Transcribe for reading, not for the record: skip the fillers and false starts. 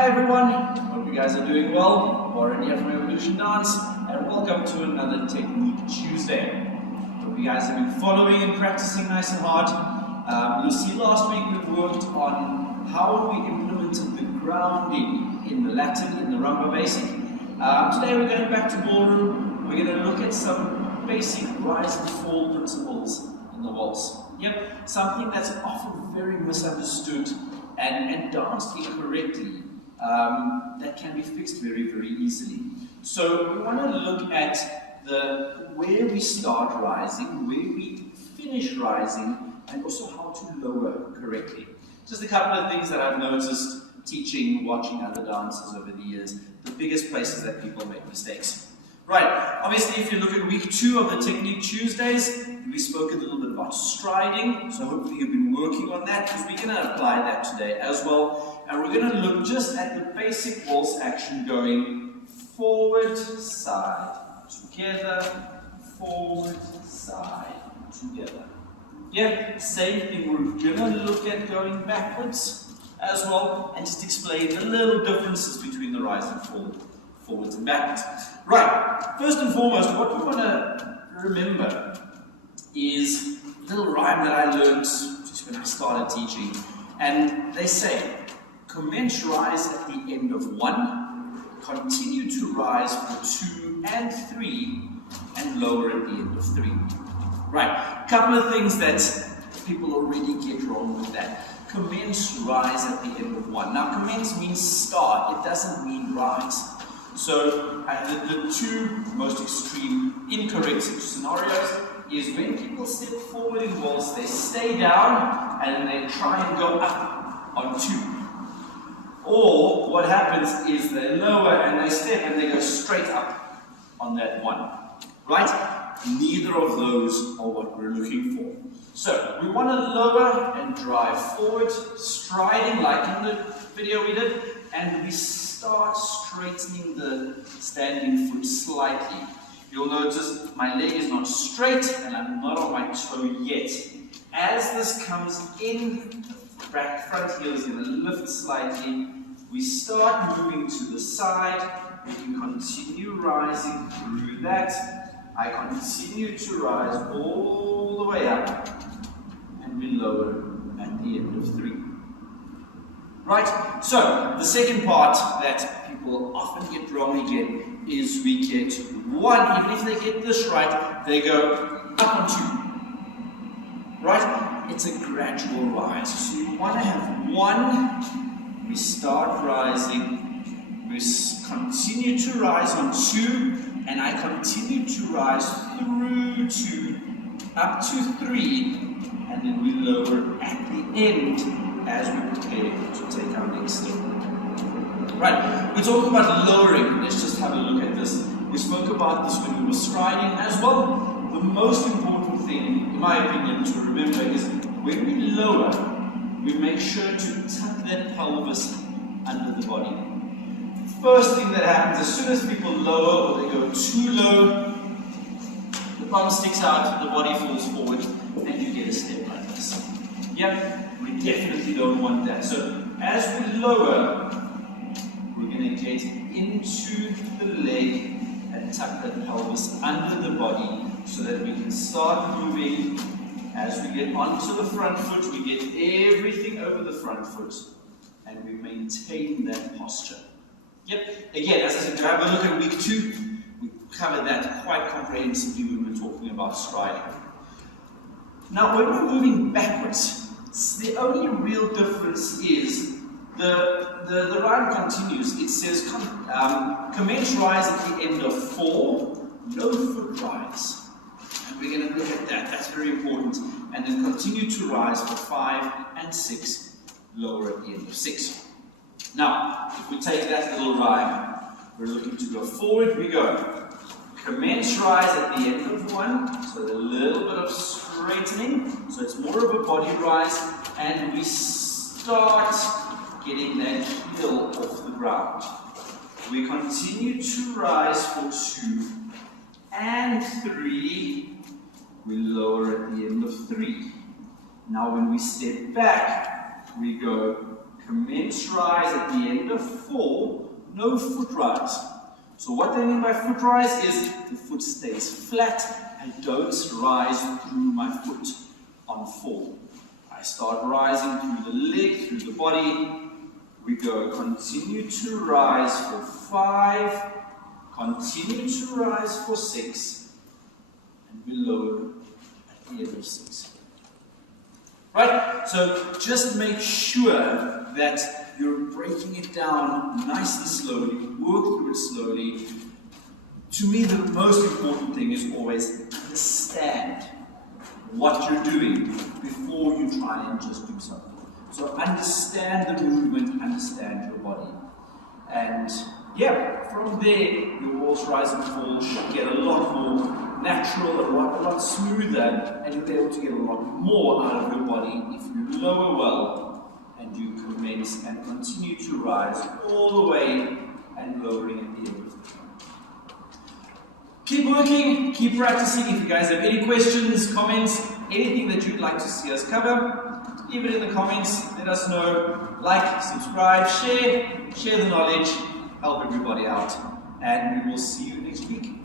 Hi everyone, hope you guys are doing well. Warren here from Evolution Dance, and welcome to another Technique Tuesday. Hope you guys have been following and practicing nice and hard. You'll see last week we worked on how we implemented the grounding in the Latin, in the rumba basic. Today we're going back to ballroom. We're going to look at some basic rise and fall principles in the waltz. Yep, something that's often very misunderstood and danced incorrectly. That can be fixed very, very easily. So we want to look at where we start rising, where we finish rising, and also how to lower correctly. Just a couple of things that I've noticed teaching, watching other dancers over the years, the biggest places that people make mistakes. Right, obviously if you look at week 2 of the Technique Tuesdays, we spoke a little bit about striding, so hopefully you've been working on that, because we're going to apply that today as well. And we're going to look just at the basic waltz action going forward, side, together, forward, side, together. Yeah, same thing, we're going to look at going backwards as well, and just explain the little differences between the rise and fall, forwards and backwards. Right, first and foremost, what we want to remember is a little rhyme that I learned just when I started teaching, and they say, commence rise at the end of 1, continue to rise for 2 and 3, and lower at the end of 3. Right, a couple of things that people already get wrong with that. Commence rise at the end of 1. Now, commence means start, it doesn't mean rise. So, the two most extreme incorrect scenarios is when people step forward in waltz, they stay down and they try and go up on 2. Or what happens is they lower and they step and they go straight up on that 1. Right? Neither of those are what we're looking for. So we want to lower and drive forward, striding like in the video we did, and we start straightening the standing foot slightly. You'll notice my leg is not straight and I'm not on my toe yet. As this comes in, the front heel is going to lift slightly. We start moving to the side. We can continue rising through that. I continue to rise all the way up, and we lower at the end of 3. Right? So, the second part that people often get wrong again is we get 1, even if they get this right, they go up on 2. Right? It's a gradual rise. So you want to have 1, we start rising, we continue to rise on 2, and I continue to rise through 2, up to 3, and then we lower at the end as we prepare to take our next step. Right, we're talking about lowering. Let's just have a look at this. We spoke about this when we were striding as well. The most important thing, in my opinion, to remember is when we lower, we make sure to tuck that pelvis under the body. First thing that happens, as soon as people lower or they go too low, the bum sticks out, the body falls forward, and you get a step like this. Yep, we definitely don't want that. So as we lower, we're going to get into the leg and tuck that pelvis under the body so that we can start moving. As we get onto the front foot, we get everything over the front foot, and we maintain that posture. Yep, again, as I said, to have a look at week 2, we covered that quite comprehensively when we were talking about striding. Now, when we're moving backwards, the only real difference is the rhyme continues. It says, commence rise at the end of 4, no foot rise. And we're going to look at that, that's very important. And then continue to rise for 5 and 6, lower at the end of 6. Now, if we take that little rhyme, we're looking to go forward, we go. Commence rise at the end of 1, so a little bit of straightening, so it's more of a body rise, and we start getting that heel off the ground. We continue to rise for 2 and 3, we lower at the end of 3. Now when we step back, we go commence rise at the end of 4, no foot rise. So what they mean by foot rise is the foot stays flat. I don't rise through my foot on 4. I start rising through the leg, through the body. We go, continue to rise for 5, continue to rise for 6, and we lower at the end of 6. Right, so just make sure that you're breaking it down nice and slowly, work through it slowly. To me, the most important thing is always understand what you're doing before you try and just do something. So understand the movement, understand your body. And yeah, from there, your waltz rise and fall should get a lot more natural, a lot smoother, and you'll be able to get a lot more out of your body if you lower well and you commence and continue to rise all the way and lowering at the end of the time. Keep working, keep practicing. If you guys have any questions, comments, anything that you'd like to see us cover, leave it in the comments, let us know. Like, subscribe, share the knowledge, help everybody out, and we will see you next week.